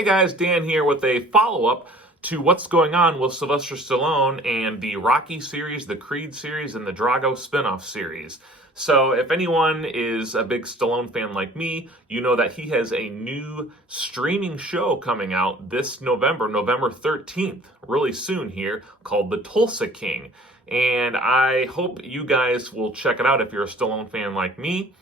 Hey guys, Dan here with a follow-up to what's going on with Sylvester Stallone and the Rocky series, the Creed series, and the Drago Spin-off series. So if anyone is a big Stallone fan like me, you know that he has a new streaming show coming out this November, November 13th, really soon here, called The Tulsa King. And I hope you guys will check it out if you're a Stallone fan like me.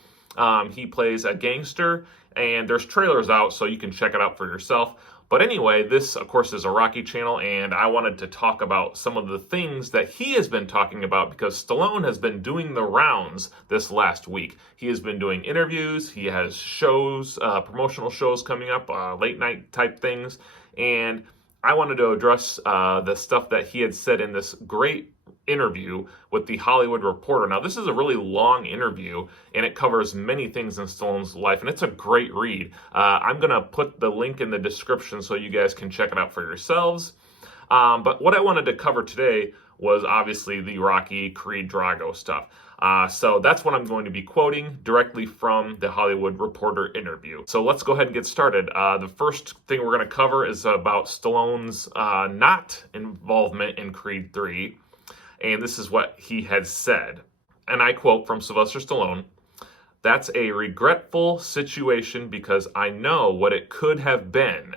He plays a gangster, and there's trailers out, so you can check it out for yourself. But anyway, this, of course, is a Rocky channel, and I wanted to talk about some of the things that he has been talking about because Stallone has been doing the rounds this last week. He has been doing interviews, he has shows, promotional shows coming up, late night type things, and I wanted to address the stuff that he had said in this great interview with the Hollywood Reporter. Now, this is a really long interview, and it covers many things in Stallone's life, and it's a great read. I'm going to put the link in the description so you guys can check it out for yourselves. But what I wanted to cover today was obviously the Rocky, Creed, Drago stuff. So that's what I'm going to be quoting directly from the Hollywood Reporter interview. So let's go ahead and get started. The first thing we're going to cover is about Stallone's not involvement in Creed 3. And this is what he had said. And I quote from Sylvester Stallone, "That's a regretful situation because I know what it could have been.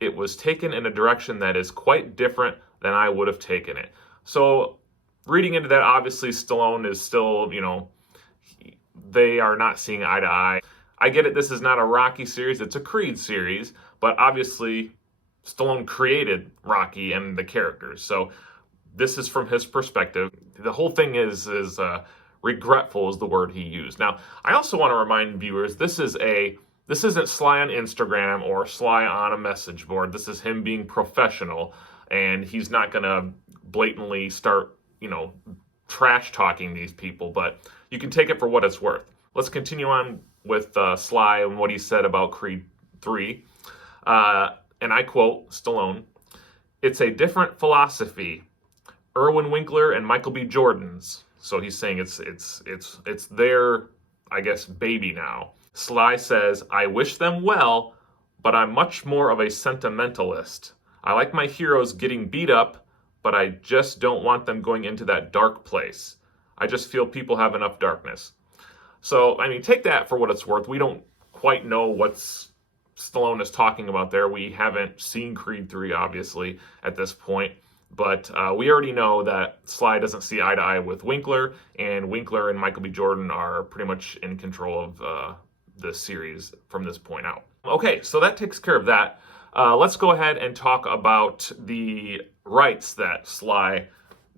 It was taken in a direction that is quite different than I would have taken it." So reading into that, obviously Stallone is still, they are not seeing eye to eye. I get it, this is not a Rocky series, it's a Creed series, but obviously Stallone created Rocky and the characters. So this is from his perspective. The whole thing is regretful is the word he used. Now, I also want to remind viewers, this isn't Sly on Instagram or Sly on a message board. This is him being professional, and he's not going to blatantly start, trash talking these people, but you can take it for what it's worth. Let's continue on with Sly and what he said about Creed 3. And I quote Stallone, "It's a different philosophy. Irwin Winkler and Michael B. Jordan's." So he's saying it's their, I guess, baby now. Sly says, "I wish them well, but I'm much more of a sentimentalist. I like my heroes getting beat up, but I just don't want them going into that dark place. I just feel people have enough darkness." So, take that for what it's worth. We don't quite know what Stallone is talking about there. We haven't seen Creed 3, obviously, at this point. But we already know that Sly doesn't see eye to eye with Winkler, and Winkler and Michael B. Jordan are pretty much in control of the series from this point out. Okay, so that takes care of that. Let's go ahead and talk about the rights that Sly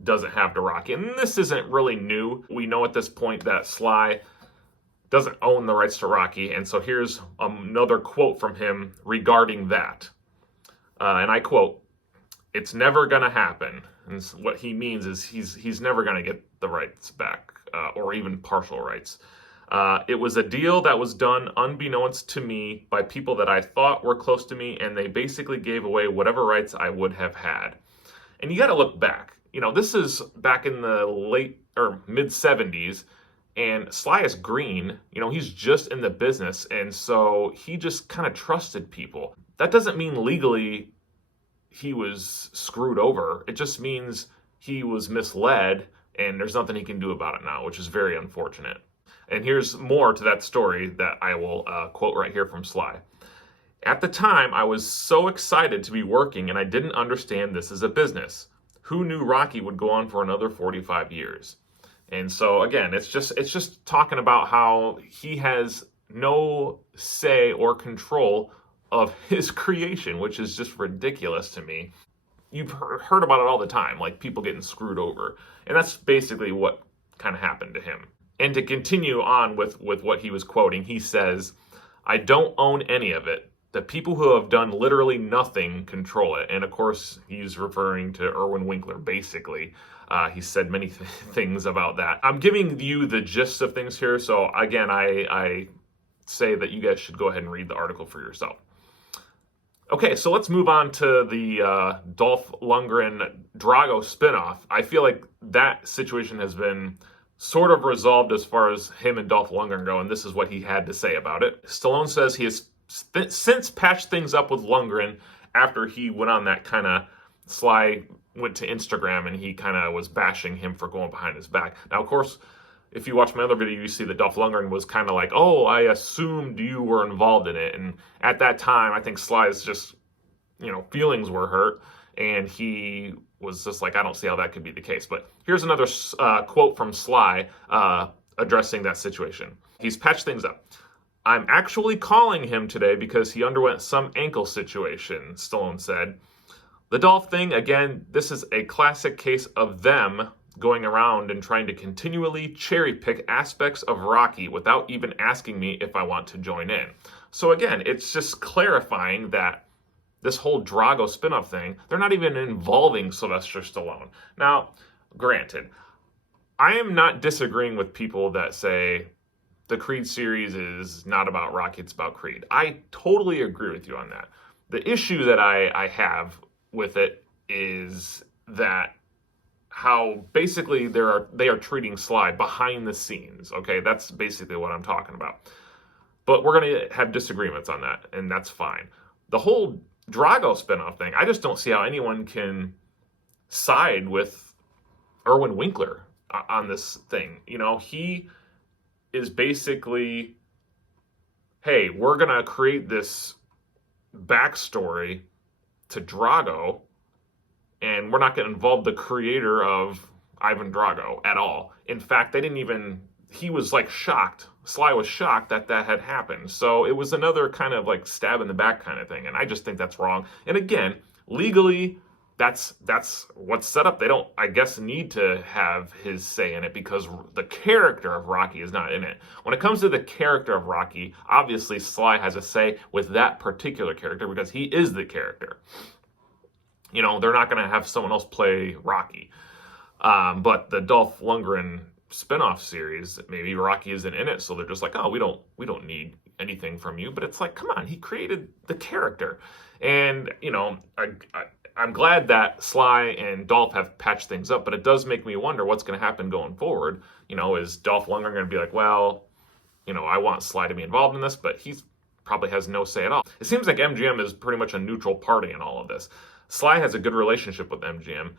doesn't have to Rocky. And this isn't really new. We know at this point that Sly doesn't own the rights to Rocky, and so here's another quote from him regarding that. And I quote, "It's never going to happen." And what he means is he's never going to get the rights back, or even partial rights. "It was a deal that was done unbeknownst to me by people that I thought were close to me, and they basically gave away whatever rights I would have had." And you got to look back. This is back in the late or mid-70s, and Sly is green. He's just in the business, and so he just kind of trusted people. That doesn't mean legally he was screwed over. It just means he was misled, and there's nothing he can do about it now, which is very unfortunate. And here's more to that story that I will quote right here from Sly. "At the time, I was so excited to be working, and I didn't understand this as a business. Who knew Rocky would go on for another 45 years? And so again, it's just talking about how he has no say or control of his creation, which is just ridiculous to me. You've heard about it all the time, like people getting screwed over. And that's basically what kind of happened to him. And to continue on with what he was quoting, he says, "I don't own any of it. The people who have done literally nothing control it." And of course, he's referring to Irwin Winkler, basically. He said many things about that. I'm giving you the gist of things here. So again, I say that you guys should go ahead and read the article for yourself. Okay, so let's move on to the Dolph Lundgren Drago Spin-off. I feel like that situation has been sort of resolved as far as him and Dolph Lundgren go, and this is what he had to say about it. Stallone says he has since patched things up with Lundgren after he went on that kind of Sly went to Instagram and he kind of was bashing him for going behind his back. Now, of course, if you watch my other video, you see that Dolph Lundgren was kind of like, oh, I assumed you were involved in it. And at that time, I think Sly's just, feelings were hurt. And he was just like, I don't see how that could be the case. But here's another quote from Sly addressing that situation. He's patched things up. I'm actually calling him today because he underwent some ankle situation, Stallone said. The Dolph thing, again, this is a classic case of them going around and trying to continually cherry pick aspects of Rocky without even asking me if I want to join in. So again, it's just clarifying that this whole Drago spin-off thing, they're not even involving Sylvester Stallone. Now, granted, I am not disagreeing with people that say the Creed series is not about Rocky, it's about Creed. I totally agree with you on that. The issue that I have with it is that how basically they are treating Sly behind the scenes. Okay, that's basically what I'm talking about. But we're going to have disagreements on that, and that's fine. The whole Drago spinoff thing, I just don't see how anyone can side with Erwin Winkler on this thing. He is basically, hey, we're going to create this backstory to Drago, and we're not going to involve the creator of Ivan Drago at all. In fact, he was like shocked. Sly was shocked that that had happened. So it was another kind of like stab in the back kind of thing. And I just think that's wrong. And again, legally, that's what's set up. They don't, I guess, need to have his say in it because the character of Rocky is not in it. When it comes to the character of Rocky, obviously Sly has a say with that particular character because he is the character. They're not going to have someone else play Rocky. But the Dolph Lundgren spin-off series, maybe Rocky isn't in it, so they're just like, oh, we don't need anything from you. But it's like, come on, he created the character. And, I'm glad that Sly and Dolph have patched things up, but it does make me wonder what's going to happen going forward. Is Dolph Lundgren going to be like, well, I want Sly to be involved in this, but he's probably has no say at all. It seems like MGM is pretty much a neutral party in all of this. Sly has a good relationship with MGM.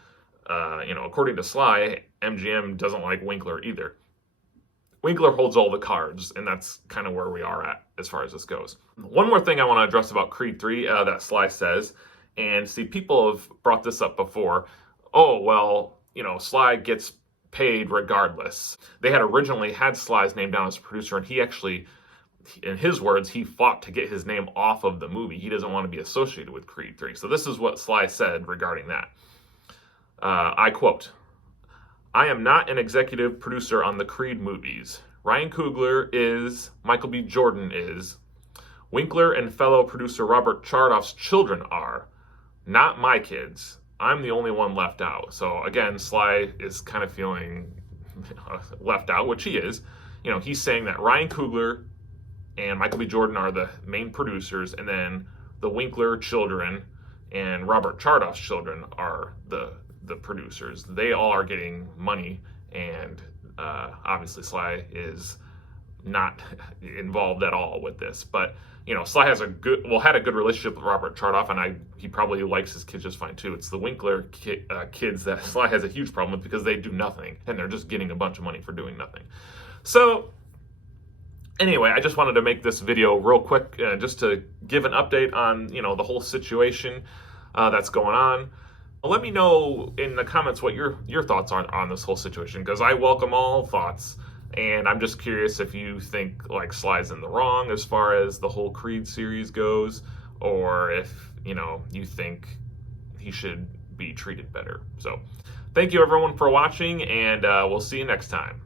According to Sly, MGM doesn't like Winkler either. Winkler holds all the cards, and that's kind of where we are at as far as this goes. One more thing I want to address about Creed 3 that Sly says, and see, people have brought this up before. Oh, well, Sly gets paid regardless. They had originally had Sly's name down as a producer, and he actually, in his words, he fought to get his name off of the movie. He doesn't want to be associated with Creed 3. So this is what Sly said regarding that. I quote, I am not an executive producer on the Creed movies. Ryan Coogler is, Michael B. Jordan is, Winkler and fellow producer Robert Chardoff's children are, not my kids. I'm the only one left out. So again, Sly is kind of feeling left out, which he is. He's saying that Ryan Coogler and Michael B. Jordan are the main producers, and then the Winkler children and Robert Chardoff's children are the producers. They all are getting money, and obviously Sly is not involved at all with this. But Sly has had a good relationship with Robert Chardoff, and he probably likes his kids just fine too. It's the Winkler kids that Sly has a huge problem with because they do nothing, and they're just getting a bunch of money for doing nothing. So anyway, I just wanted to make this video real quick just to give an update on the whole situation that's going on. Let me know in the comments what your thoughts are on this whole situation, because I welcome all thoughts, and I'm just curious if you think like Sly's in the wrong as far as the whole Creed series goes, or if you think he should be treated better. So thank you everyone for watching, and we'll see you next time.